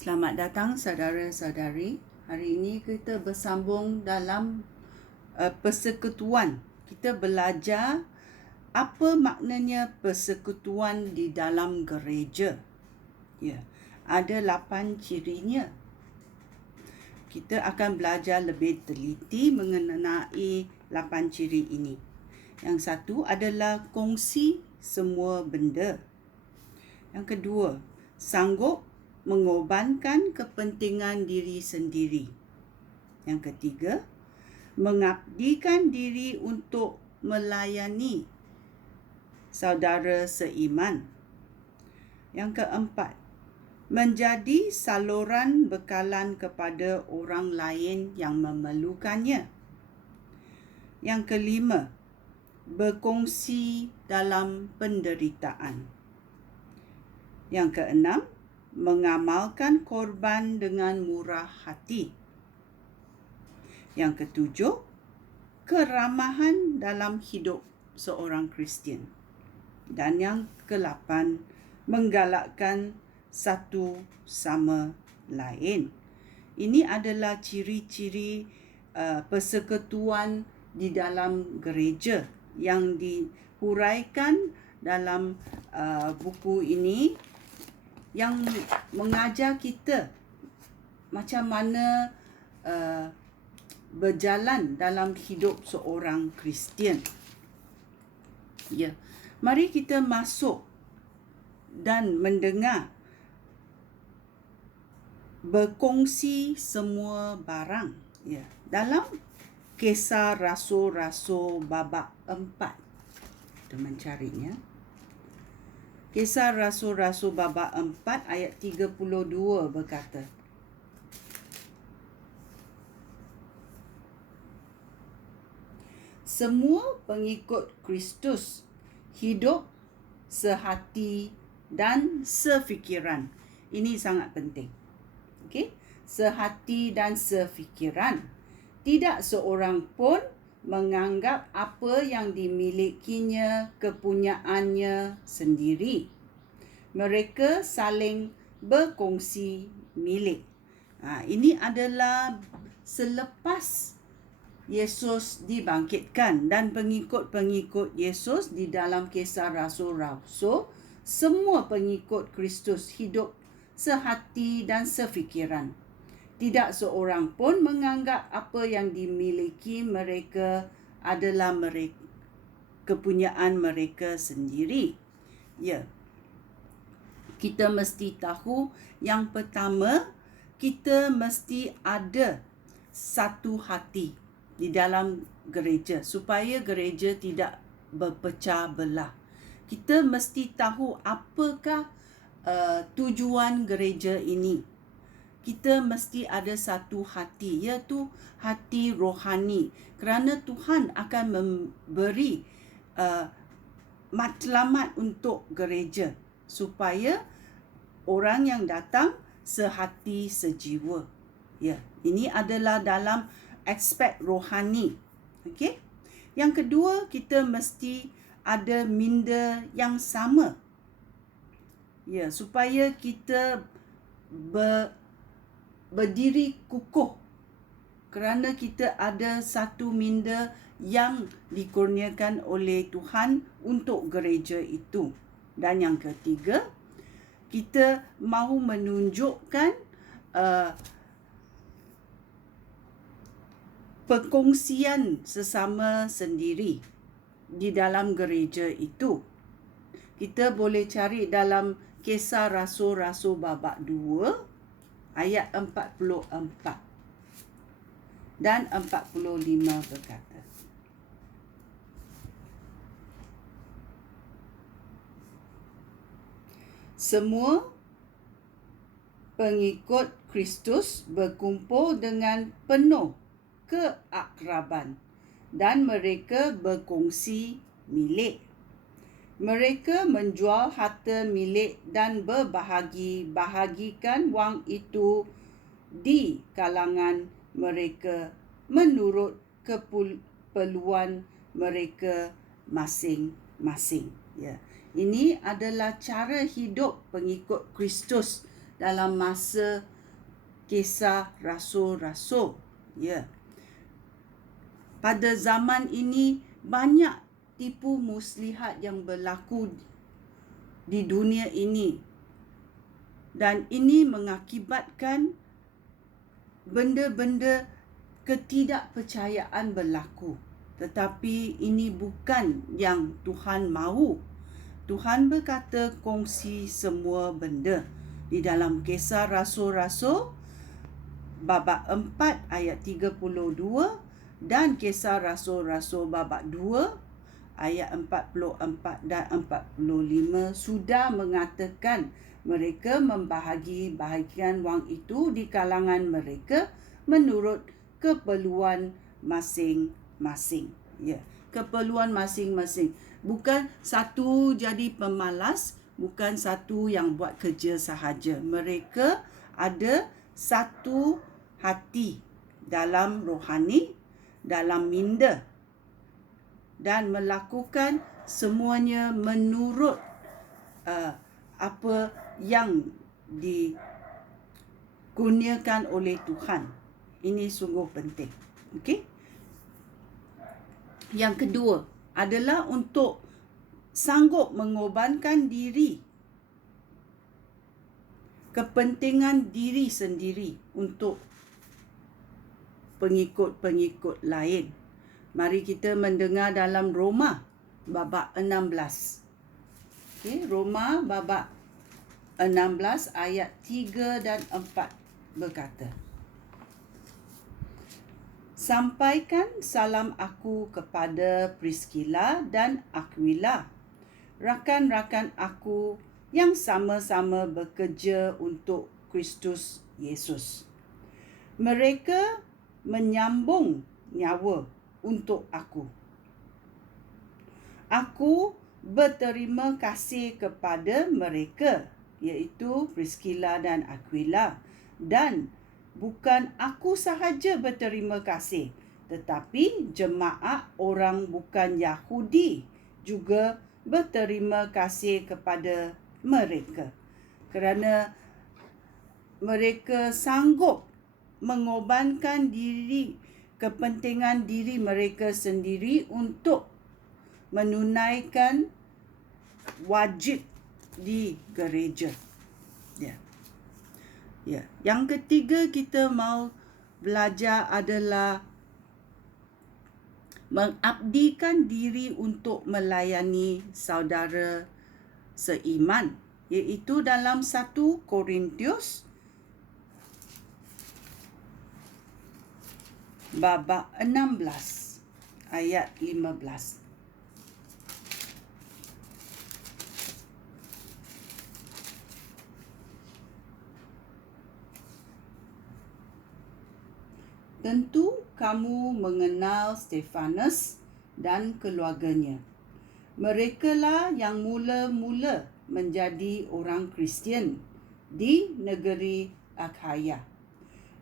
Selamat datang saudara-saudari. Hari ini kita bersambung dalam persekutuan. Kita belajar apa maknanya persekutuan di dalam gereja. Ya, ada 8 cirinya. Kita akan belajar lebih teliti mengenai 8 ciri ini. Yang satu adalah kongsi semua benda. Yang kedua, sanggup mengorbankan kepentingan diri sendiri. Yang ketiga, mengabdikan diri untuk melayani saudara seiman. Yang keempat, menjadi saluran bekalan kepada orang lain yang memerlukannya. Yang kelima, berkongsi dalam penderitaan. Yang keenam, mengamalkan korban dengan murah hati. Yang ketujuh, keramahan dalam hidup seorang Kristian. Dan yang ke-8, menggalakkan satu sama lain. Ini adalah ciri-ciri persekutuan di dalam gereja yang dihuraikan dalam buku ini, yang mengajar kita macam mana berjalan dalam hidup seorang Kristian. Ya, mari kita masuk dan mendengar berkongsi semua barang. Ya, dalam Kisah Rasul-Rasul babak 4. Kita mencarinya. Kisah Rasul-Rasul babak 4 ayat 32 berkata, semua pengikut Kristus hidup sehati dan sefikiran. Ini sangat penting. Okey? Sehati dan sefikiran. Tidak seorang pun menganggap apa yang dimilikinya kepunyaannya sendiri. Mereka saling berkongsi milik. Ini adalah selepas Yesus dibangkitkan, dan pengikut-pengikut Yesus di dalam Kisah Rasul-Rasul, semua pengikut Kristus hidup sehati dan sefikiran. Tidak seorang pun menganggap apa yang dimiliki mereka adalah kepunyaan mereka sendiri. Ya. Kita mesti tahu, yang pertama, kita mesti ada satu hati di dalam gereja supaya gereja tidak berpecah belah. Kita mesti tahu apakah tujuan gereja ini. Kita mesti ada satu hati, iaitu hati rohani, kerana Tuhan akan memberi matlamat untuk gereja supaya orang yang datang sehati sejiwa. Ya, ini adalah dalam aspek rohani. Okey? Yang kedua, kita mesti ada minda yang sama. Ya, supaya kita berdiri kukuh kerana kita ada satu minda yang dikurniakan oleh Tuhan untuk gereja itu. Dan yang ketiga, kita mahu menunjukkan perkongsian sesama sendiri di dalam gereja itu. Kita boleh cari dalam Kisah Rasul-Rasul babak 2 ayat 44 dan 45 berkata, semua pengikut Kristus berkumpul dengan penuh keakraban dan mereka berkongsi milik. Mereka menjual harta milik dan berbahagi-bahagikan wang itu di kalangan mereka menurut keperluan mereka masing-masing. Ya. Ini adalah cara hidup pengikut Kristus dalam masa Kisah Rasul-Rasul. Ya. Pada zaman ini banyak tipu muslihat yang berlaku di dunia ini. Dan ini mengakibatkan benda-benda ketidakpercayaan berlaku. Tetapi ini bukan yang Tuhan mahu. Tuhan berkata kongsi semua benda. Di dalam Kisah Rasul-Rasul babak 4 ayat 32 dan Kisah Rasul-Rasul babak 2 ayat 44 dan 45 sudah mengatakan mereka membahagi-bahagikan wang itu di kalangan mereka menurut keperluan masing-masing. Ya, keperluan masing-masing. Bukan satu jadi pemalas, bukan satu yang buat kerja sahaja. Mereka ada satu hati dalam rohani, dalam minda, dan melakukan semuanya menurut apa yang dikurniakan oleh Tuhan. Ini sungguh penting. Okey? Yang kedua adalah untuk sanggup mengorbankan diri, kepentingan diri sendiri untuk pengikut-pengikut lain. Mari kita mendengar dalam Roma babak 16. Okay, Roma babak 16 ayat 3 dan 4 berkata, "Sampaikan salam aku kepada Priscilla dan Aquila, rakan-rakan aku yang sama-sama bekerja untuk Kristus Yesus. Mereka menyambung nyawa untuk aku. Aku berterima kasih kepada mereka, iaitu Priscilla dan Aquila, dan bukan aku sahaja berterima kasih, tetapi jemaat orang bukan Yahudi juga berterima kasih kepada mereka, kerana mereka sanggup mengorbankan diri, kepentingan diri mereka sendiri untuk menunaikan wajib di gereja. Ya. Ya. Yang ketiga kita mau belajar adalah mengabdikan diri untuk melayani saudara seiman, iaitu dalam 1 Korintius babak 16 ayat 15. Tentu kamu mengenal Stefanus dan keluarganya. Merekalah yang mula-mula menjadi orang Kristian di negeri Akhaya.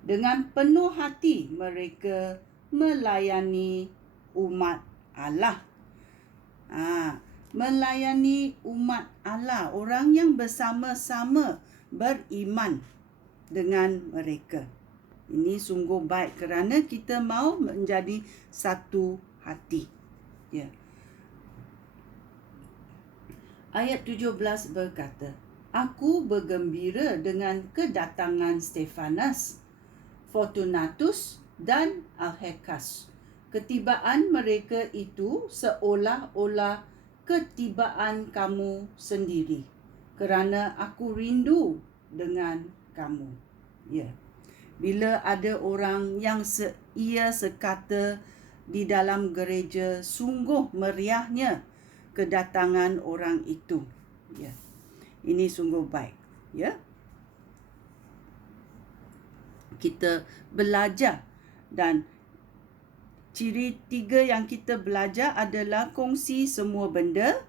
Dengan penuh hati mereka melayani umat Allah. Melayani umat Allah, orang yang bersama-sama beriman dengan mereka. Ini sungguh baik kerana kita mahu menjadi satu hati. Ya. Ayat 17 berkata, "Aku bergembira dengan kedatangan Stefanus, Fortunatus dan Alhekas. Ketibaan mereka itu seolah-olah ketibaan kamu sendiri, kerana aku rindu dengan kamu." Ya. Bila ada orang yang ia sekata di dalam gereja, sungguh meriahnya kedatangan orang itu. Ya. Ini sungguh baik. Ya. Kita belajar, dan ciri 3 yang kita belajar adalah kongsi semua benda,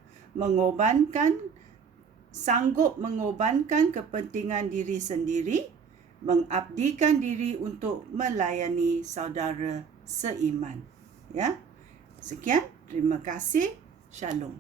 sanggup mengorbankan kepentingan diri sendiri, mengabdikan diri untuk melayani saudara seiman. Ya. Sekian, terima kasih. Shalom.